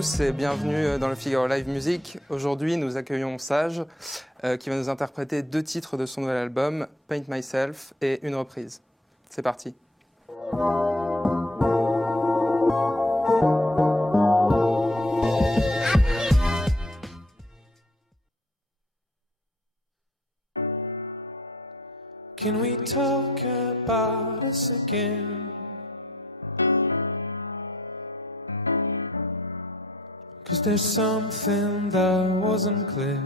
tous et bienvenue dans le Figaro Live Music. Aujourd'hui, nous accueillons Sage qui va nous interpréter 2 titres de son nouvel album, Paint Myself et une reprise. C'est parti. Can we talk about us again? 'Cause there's something that wasn't clear.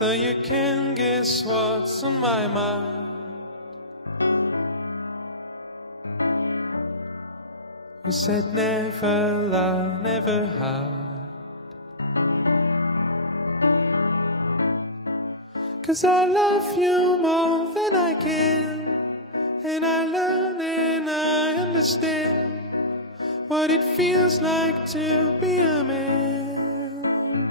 Though you can guess what's on my mind. We said never lie, never hide. 'Cause I love you more than I can, and I learn and I understand what it feels like to be a man.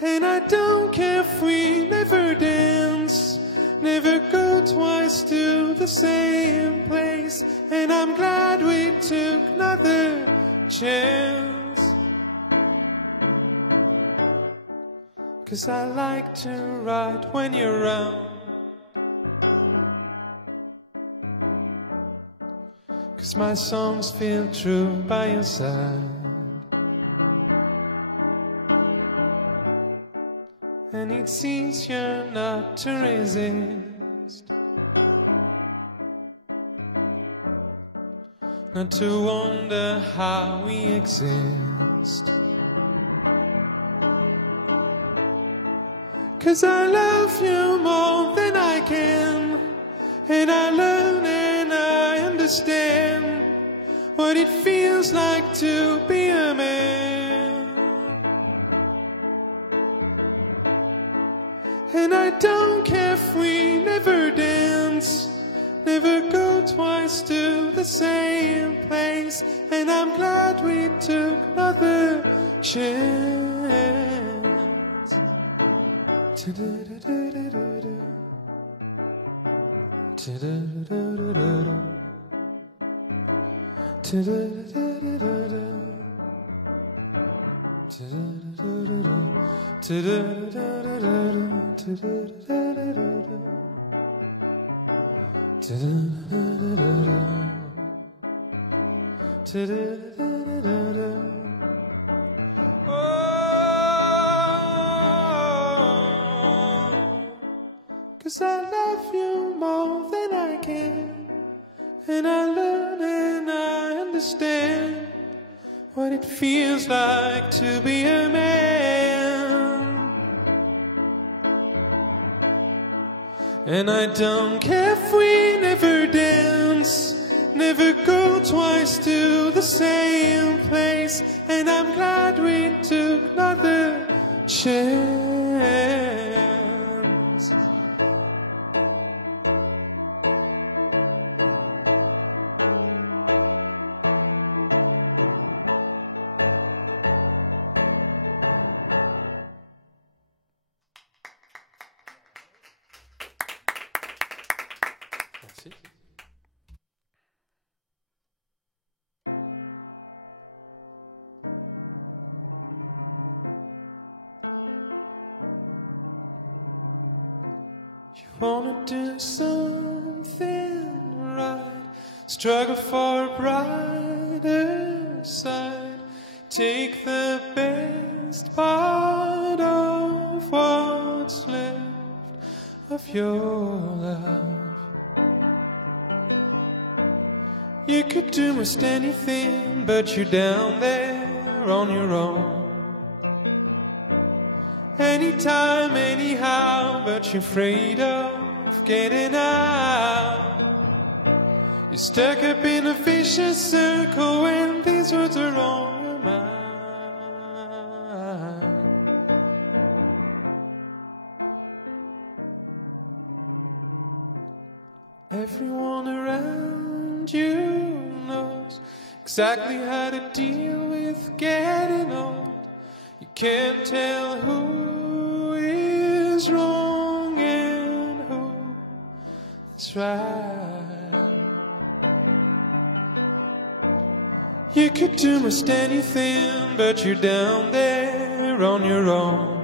And I don't care if we never dance, never go twice to the same place, and I'm glad we took another chance. 'Cause I like to write when you're around. 'Cause my songs feel true by your side. And it's easier not to resist, not to wonder how we exist. 'Cause I love you more than I can, and I learn and I understand what it feels like to be a man. And I don't care if we never dance, never go twice to the same place, and I'm glad we took another chance. Cause I love you more than I can, and I learn and I understand what it feels like to be a man. And I don't care if we never dance, never go twice to the same place, and I'm glad we took another chance. Merci. You wanna do something right, struggle for a brighter side, take the best part of what's left of your life. You could do most anything, but you're down there on your own. Anytime, anyhow, but you're afraid of getting out. You're stuck up in a vicious circle when these words are on your mind. Everyone around you knows exactly how to deal with getting old. You can't tell who is wrong and who try. You could do most anything, but you're down there on your own.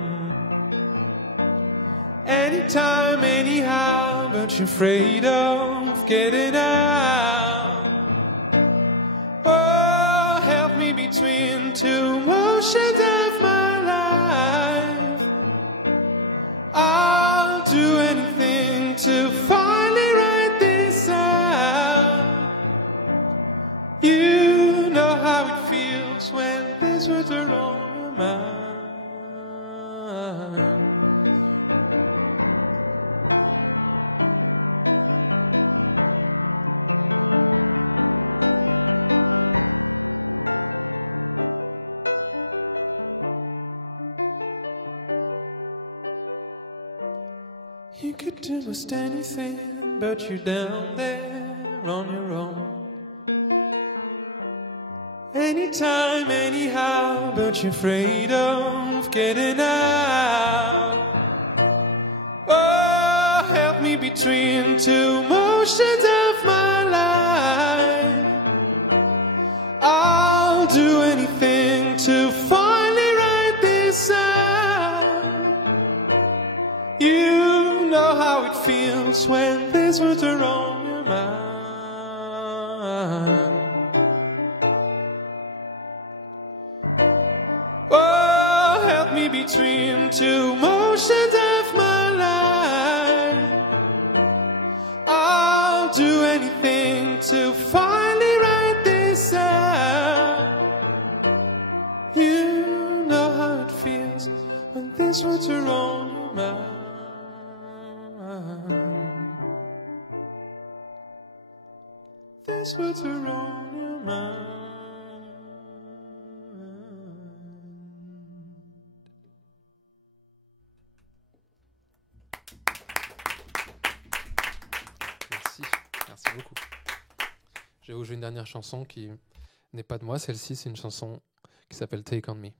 Anytime, anyhow, but you're afraid of getting out. Oh, help me between two motions of my life. I'll do anything to finally write this out. You know how it feels when these words are on your mind. You could do most anything, but you're down there on your own. Anytime, anyhow, but you're afraid of getting out. Oh, help me between two motions of my life. I'll do anything to finally write this out. You know how it feels when these words are on your mind. Oh, help me between two motions of my life. I'll do anything to finally write this out. You know how it feels when these words are on your mind. These words are on your mind. Merci beaucoup. Je vais vous jouer une dernière chanson qui n'est pas de moi. Celle-ci, c'est une chanson qui s'appelle Take On Me.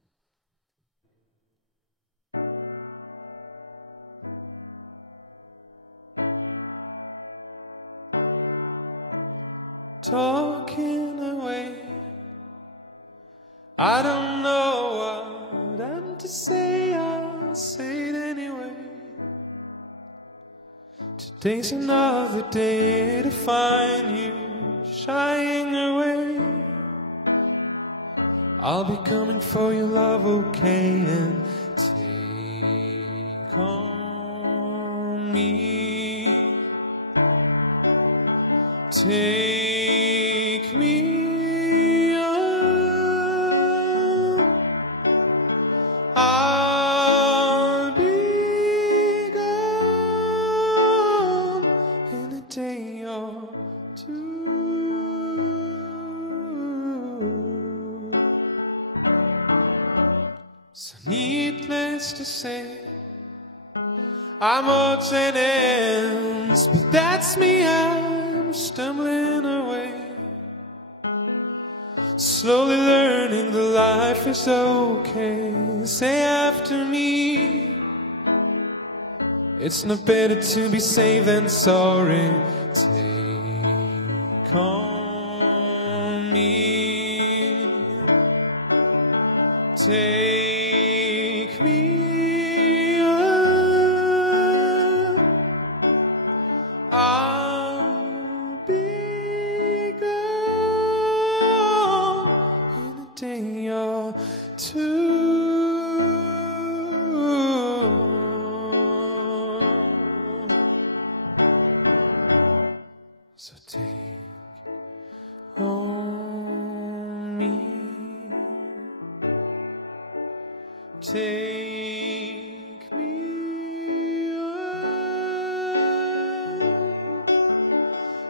Talking away, I don't know what I'm to say, I'll say it anyway. Today's another day to find you shying away. I'll be coming for your love, okay, and take on me. Take me on. I'll be gone in a day or two. So needless to say, I'm odds and ends, but that's me. I'm stumbling away, slowly learning that life is okay. Say after me, it's not better to be safe than sorry. Take on me. Take me on. I'll be gone in a day or two. So take on me. Take me on.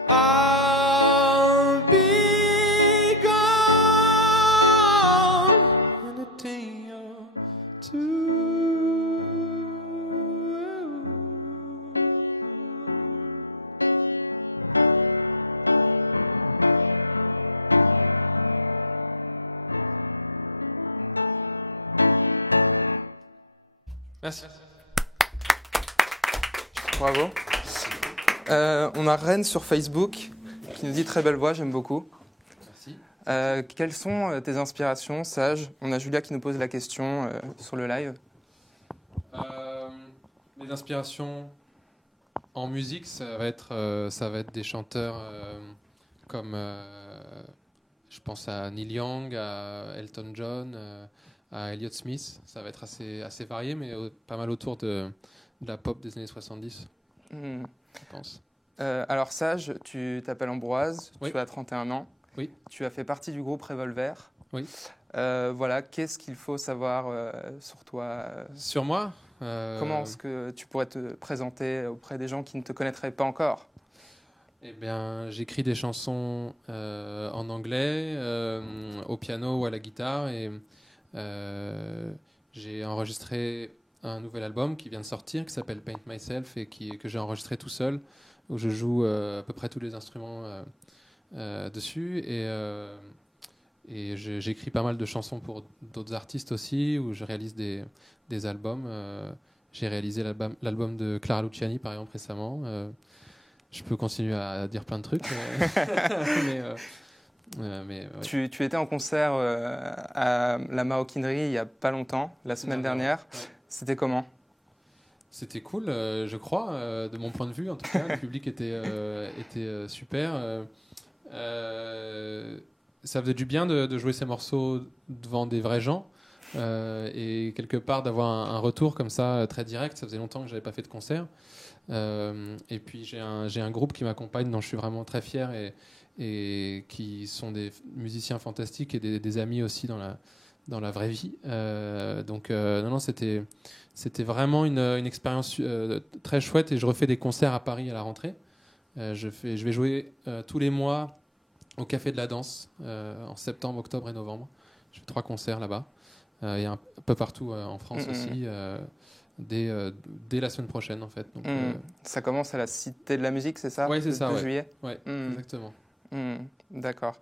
I'll be gone in a day or two. Merci. Bravo. On a Rennes sur Facebook qui nous dit très belle voix, j'aime beaucoup. Merci. Quelles sont tes inspirations, Sage? On a Julia qui nous pose la question sur le live. Les inspirations en musique, ça va être des chanteurs comme, je pense à Neil Young, à Elton John, à Elliott Smith. Ça va être assez varié, mais pas mal autour de la pop des années 70, je pense. Alors Sage, tu t'appelles Ambroise, Oui. tu as 31 ans. Oui. Tu as fait partie du groupe Revolver. Oui. Voilà, qu'est-ce qu'il faut savoir sur toi? Sur moi, Comment est-ce que tu pourrais te présenter auprès des gens qui ne te connaîtraient pas encore? eh bien, j'écris des chansons en anglais, au piano ou à la guitare, et j'ai enregistré un nouvel album qui vient de sortir, qui s'appelle Paint Myself, et que j'ai enregistré tout seul, où je joue à peu près tous les instruments dessus, et j'écris pas mal de chansons pour d'autres artistes aussi, où je réalise des albums. J'ai réalisé l'album de Clara Luciani, par exemple, récemment. Je peux continuer à dire plein de trucs. Mais ouais. Tu étais en concert à la Maroquinerie il n'y a pas longtemps, la semaine dernière. Ouais. C'était comment? C'était cool, je crois, de mon point de vue en tout cas. Le public était super. Ça faisait du bien de jouer ces morceaux devant des vrais gens. Et quelque part d'avoir un retour comme ça très direct. Ça faisait longtemps que j'avais pas fait de concert, et puis j'ai un groupe qui m'accompagne dont je suis vraiment très fier, et qui sont des musiciens fantastiques et des amis aussi dans la vraie vie. Donc non, c'était vraiment une expérience très chouette, et je refais des concerts à Paris à la rentrée. Je vais jouer tous les mois au Café de la Danse en septembre, octobre et novembre. Je fais 3 concerts là-bas. Il y a un peu partout en France aussi, dès la semaine prochaine en fait. Donc, Ça commence à la Cité de la Musique, c'est ça? Ouais, c'est le ça. 2 Ouais. juillet. Ouais, exactement. D'accord.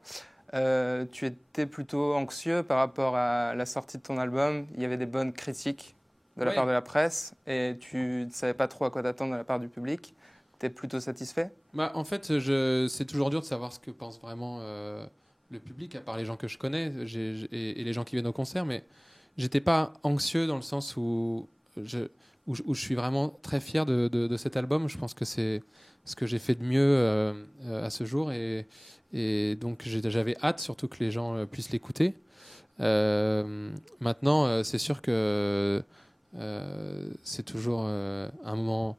Tu étais plutôt anxieux par rapport à la sortie de ton album. Il y avait des bonnes critiques de la part de la presse, et tu ne savais pas trop à quoi t'attendre de la part du public. Tu es plutôt satisfait? Bah, en fait, c'est toujours dur de savoir ce que pense vraiment le public, à part les gens que je connais et les gens qui viennent au concert, mais j'étais pas anxieux dans le sens où je suis vraiment très fier de cet album. Je pense que c'est ce que j'ai fait de mieux à ce jour, et donc j'avais hâte surtout que les gens puissent l'écouter. Maintenant, c'est sûr que c'est toujours un moment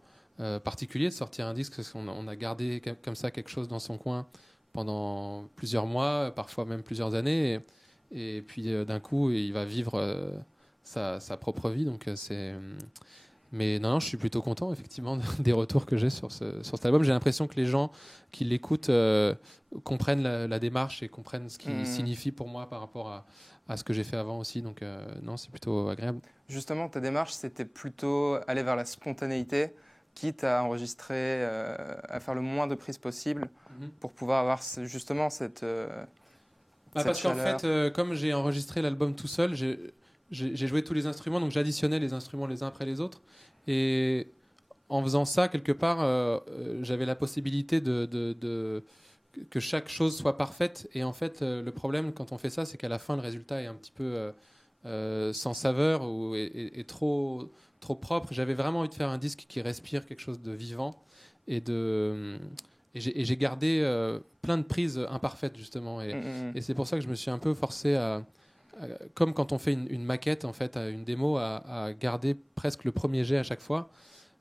particulier de sortir un disque, parce qu'on a gardé comme ça quelque chose dans son coin pendant plusieurs mois, parfois même plusieurs années, et puis d'un coup il va vivre sa propre vie. Donc mais non, je suis plutôt content effectivement des retours que j'ai sur cet album. J'ai l'impression que les gens qui l'écoutent comprennent la démarche et comprennent ce qu'il signifie pour moi par rapport à ce que j'ai fait avant aussi. Donc non, c'est plutôt agréable. Justement, ta démarche, c'était plutôt aller vers la spontanéité, quitte à enregistrer, à faire le moins de prises possible pour pouvoir avoir justement cette parce qu'en chaleur. fait, comme j'ai enregistré l'album tout seul, j'ai joué tous les instruments, donc j'additionnais les instruments les uns après les autres, et en faisant ça, quelque part, j'avais la possibilité que chaque chose soit parfaite. Et en fait, le problème quand on fait ça, c'est qu'à la fin, le résultat est un petit peu sans saveur et trop propre. J'avais vraiment envie de faire un disque qui respire quelque chose de vivant, et j'ai gardé plein de prises imparfaites justement, et c'est pour ça que je me suis un peu forcé comme quand on fait une maquette en fait, une démo, à garder presque le premier jet à chaque fois,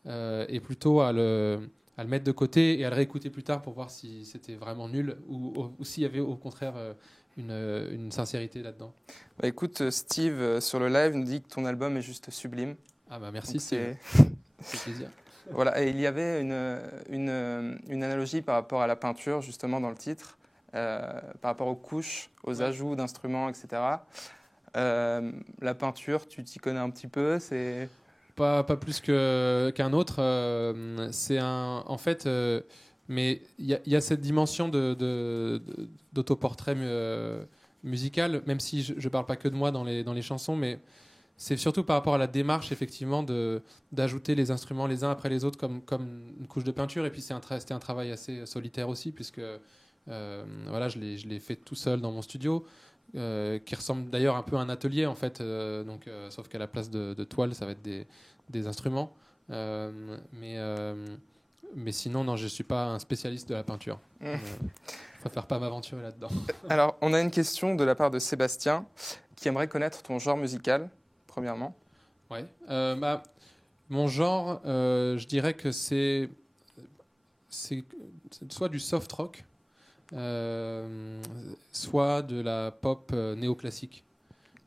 et plutôt à le mettre de côté et à le réécouter plus tard pour voir si c'était vraiment nul, ou s'il y avait au contraire une sincérité là-dedans. Bah, écoute, Steve sur le live nous dit que ton album est juste sublime. Ah bah merci, Donc, Steve. C'est plaisir. Voilà, et il y avait une analogie par rapport à la peinture, justement, dans le titre, par rapport aux couches, aux ajouts d'instruments, etc. La peinture, tu t'y connais un petit peu? C'est... Pas plus qu'un autre. En fait, mais il y a cette dimension d'autoportrait musical, même si je ne parle pas que de moi dans les chansons, mais c'est surtout par rapport à la démarche, effectivement, d'ajouter les instruments les uns après les autres comme une couche de peinture. Et puis c'était un travail assez solitaire aussi, puisque voilà, je l'ai fait tout seul dans mon studio, qui ressemble d'ailleurs un peu à un atelier, en fait. Sauf qu'à la place de toile, ça va être des instruments. Mais sinon, non, je ne suis pas un spécialiste de la peinture. Je préfère pas m'aventurer là-dedans. Alors, on a une question de la part de Sébastien qui aimerait connaître ton genre musical, premièrement. Ouais. Mon genre, je dirais que c'est soit du soft rock, soit de la pop néoclassique.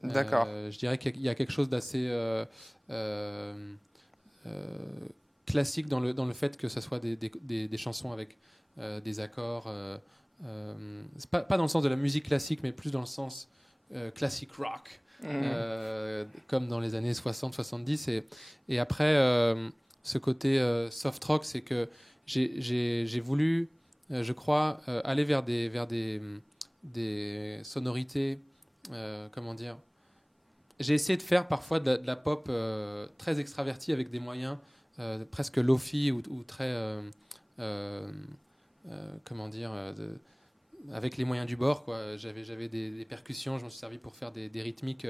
D'accord. Je dirais qu'il y a quelque chose d'assez classique dans le fait que ce soit des chansons avec des accords. C'est pas dans le sens de la musique classique, mais plus dans le sens classic rock. Comme dans les années 60-70. Et après, ce côté soft rock, c'est que j'ai voulu, je crois, aller vers des sonorités, comment dire. J'ai essayé de faire parfois de la pop très extravertie avec des moyens presque lofi ou très, comment dire, avec les moyens du bord, quoi. J'avais des percussions, je m'en suis servi pour faire des rythmiques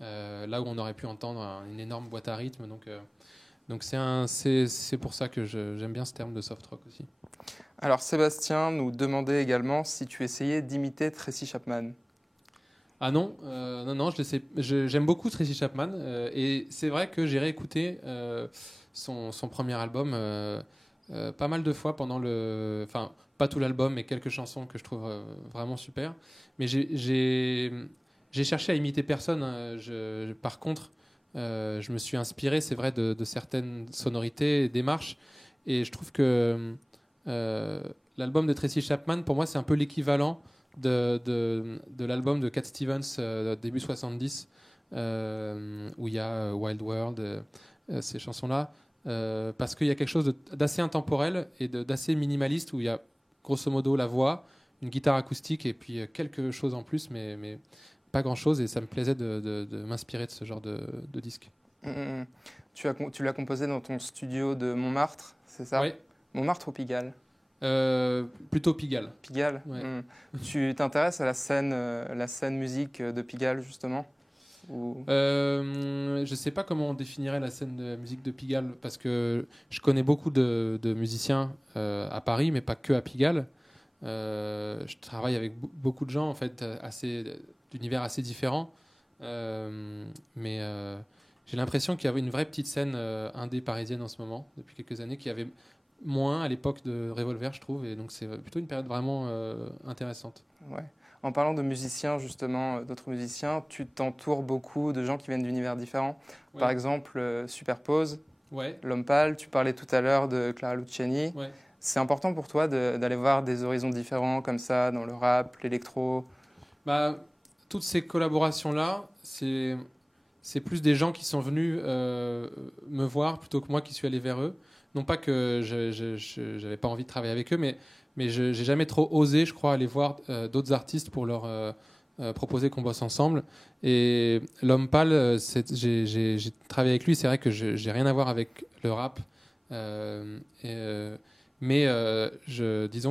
là où on aurait pu entendre une énorme boîte à rythme. Donc c'est pour ça que j'aime bien ce terme de soft rock aussi. Alors Sébastien nous demandait également si tu essayais d'imiter Tracy Chapman. Ah non, non, j'aime beaucoup Tracy Chapman et c'est vrai que j'ai réécouté son premier album pas mal de fois enfin pas tout l'album mais quelques chansons que je trouve vraiment super. Mais j'ai cherché à imiter personne. Par contre, je me suis inspiré, c'est vrai, de certaines sonorités et démarches, et je trouve que l'album de Tracy Chapman, pour moi, c'est un peu l'équivalent de l'album de Cat Stevens début 70 où il y a Wild World, ces chansons-là, parce qu'il y a quelque chose d'assez intemporel et d'assez minimaliste, où il y a grosso modo la voix, une guitare acoustique et puis quelque chose en plus, mais pas grand-chose, et ça me plaisait de m'inspirer de ce genre de disque. Tu l'as composé dans ton studio de Montmartre, c'est ça? Oui. Montmartre ou Pigalle? Plutôt Pigalle. Pigalle. Ouais. Tu t'intéresses à la scène musique de Pigalle, justement? Je ne sais pas comment on définirait la scène de musique de Pigalle, parce que je connais beaucoup de musiciens à Paris, mais pas que à Pigalle. Je travaille avec beaucoup de gens, en fait, d'univers assez différents. Mais j'ai l'impression qu'il y avait une vraie petite scène indé parisienne en ce moment, depuis quelques années, qu'il y avait moins à l'époque de Revolver, je trouve. Et donc c'est plutôt une période vraiment intéressante. Ouais. En parlant de musiciens, justement, d'autres musiciens, tu t'entoures beaucoup de gens qui viennent d'univers différents. Ouais. Par exemple, Superpose, ouais. L'Homme Pâle, tu parlais tout à l'heure de Clara Luciani. Ouais. C'est important pour toi d'aller voir des horizons différents comme ça, dans le rap, l'électro? Toutes ces collaborations-là, c'est plus des gens qui sont venus me voir plutôt que moi qui suis allé vers eux. Non pas que je n'avais pas envie de travailler avec eux, mais je n'ai jamais trop osé, je crois, aller voir d'autres artistes pour leur proposer qu'on bosse ensemble. Et L'Homme Pâle, j'ai travaillé avec lui, c'est vrai que je n'ai rien à voir avec le rap. Disons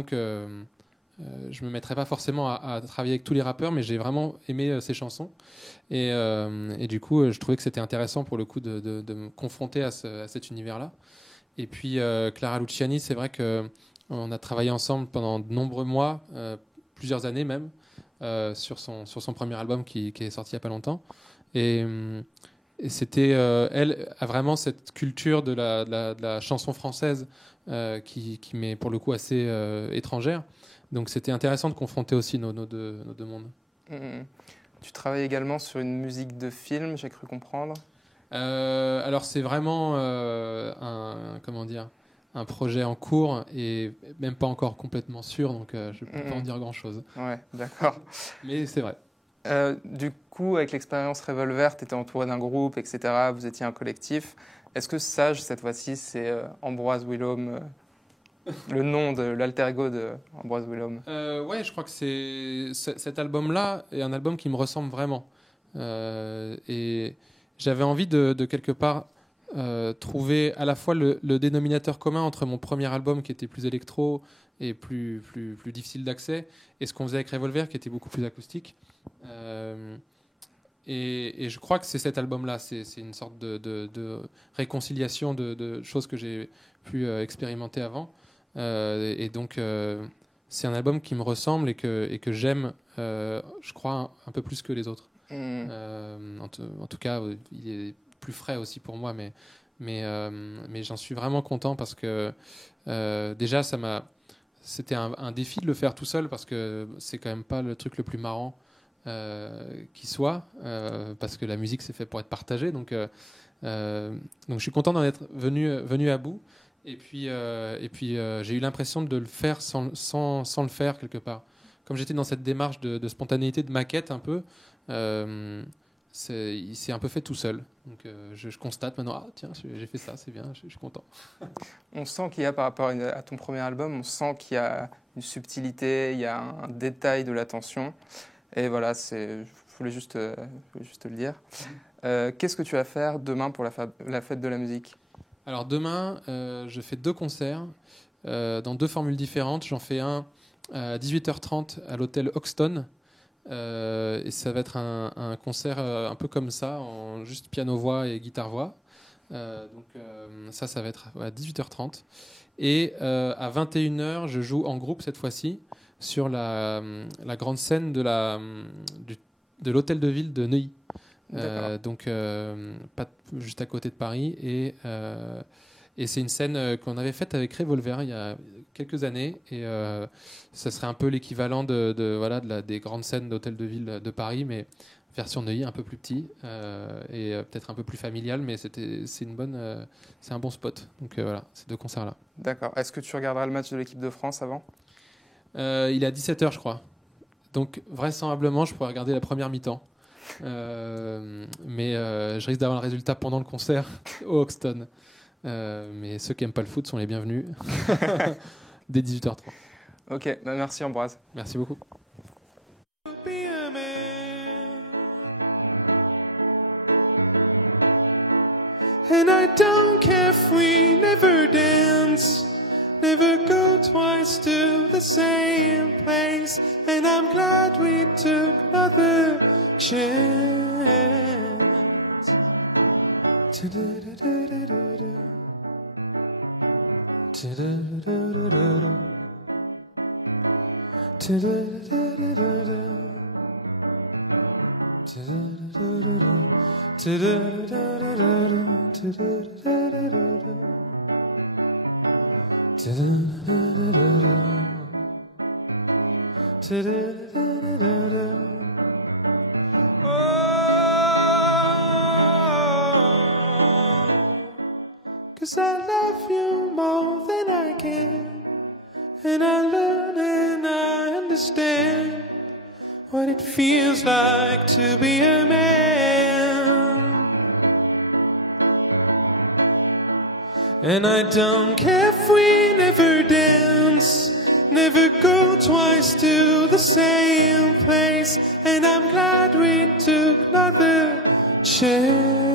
que je ne me mettrais pas forcément à travailler avec tous les rappeurs, mais j'ai vraiment aimé ses chansons. Et du coup, je trouvais que c'était intéressant pour le coup de me confronter à cet univers-là. Et puis Clara Luciani, c'est vrai qu'on a travaillé ensemble pendant de nombreux mois, plusieurs années même, sur son premier album qui est sorti il n'y a pas longtemps. Et c'était, elle a vraiment cette culture de la chanson française qui m'est pour le coup assez étrangère. Donc c'était intéressant de confronter aussi nos deux mondes. Tu travailles également sur une musique de film, j'ai cru comprendre. Alors c'est vraiment un projet en cours et même pas encore complètement sûr, donc je ne peux pas en dire grand-chose. Ouais, d'accord. Mais c'est vrai. Du coup, avec l'expérience Revolver, tu étais entouré d'un groupe, etc. Vous étiez un collectif. Est-ce que Sage, cette fois-ci, c'est Ambroise Willaume, le nom de l'alter ego de Ambroise Willaume? Ouais, je crois que cet album-là est un album qui me ressemble vraiment. Et j'avais envie de quelque part trouver à la fois le dénominateur commun entre mon premier album qui était plus électro et plus difficile d'accès et ce qu'on faisait avec Revolver qui était beaucoup plus acoustique. Et je crois que c'est cet album-là, c'est une sorte de réconciliation de choses que j'ai pu expérimenter avant. Et donc, c'est un album qui me ressemble et que j'aime, je crois, un peu plus que les autres. En tout cas, il est plus frais aussi pour moi, mais j'en suis vraiment content parce que déjà, c'était un défi de le faire tout seul parce que c'est quand même pas le truc le plus marrant qui soit, parce que la musique c'est fait pour être partagée, donc je suis content d'en être venu à bout. Et puis j'ai eu l'impression de le faire sans le faire quelque part. Comme j'étais dans cette démarche de spontanéité, de maquette un peu, il s'est un peu fait tout seul. Donc je constate maintenant, ah tiens, j'ai fait ça, c'est bien, je suis content. On sent qu'il y a, par rapport à ton premier album, on sent qu'il y a une subtilité, il y a un détail de l'attention. Et voilà, je voulais juste te le dire. Qu'est-ce que tu vas faire demain pour la fête de la musique ? Alors demain, je fais 2 concerts dans 2 formules différentes. J'en fais un à 18h30 à l'hôtel Hoxton. Et ça va être un concert un peu comme ça, en juste piano-voix et guitare-voix. Donc ça va être à 18h30. Et à 21h, je joue en groupe cette fois-ci sur la grande scène de l'hôtel de ville de Neuilly. Donc pas juste à côté de Paris. Et c'est une scène qu'on avait faite avec Revolver il y a quelques années. Et ça serait un peu l'équivalent des grandes scènes d'hôtel de ville de Paris, mais version Neuilly, un peu plus petit et peut-être un peu plus familial, mais c'est un bon spot. Donc voilà, ces 2 concerts-là. D'accord. Est-ce que tu regarderas le match de l'équipe de France avant ? Il est à 17h, je crois. Donc vraisemblablement, je pourrais regarder la première mi-temps. Mais je risque d'avoir le résultat pendant le concert au Hoxton. Mais ceux qui n'aiment pas le foot sont les bienvenus dès 18h30. Ok, merci Ambroise. Merci beaucoup. And I don't care if we never dance, never go twice to the same place. And I'm glad we took another chance. Cause I love you more than I can, and I learn and I understand what it feels like to be a man. And I don't care if we never dance, never go twice to the same place. And I'm glad we took another chance.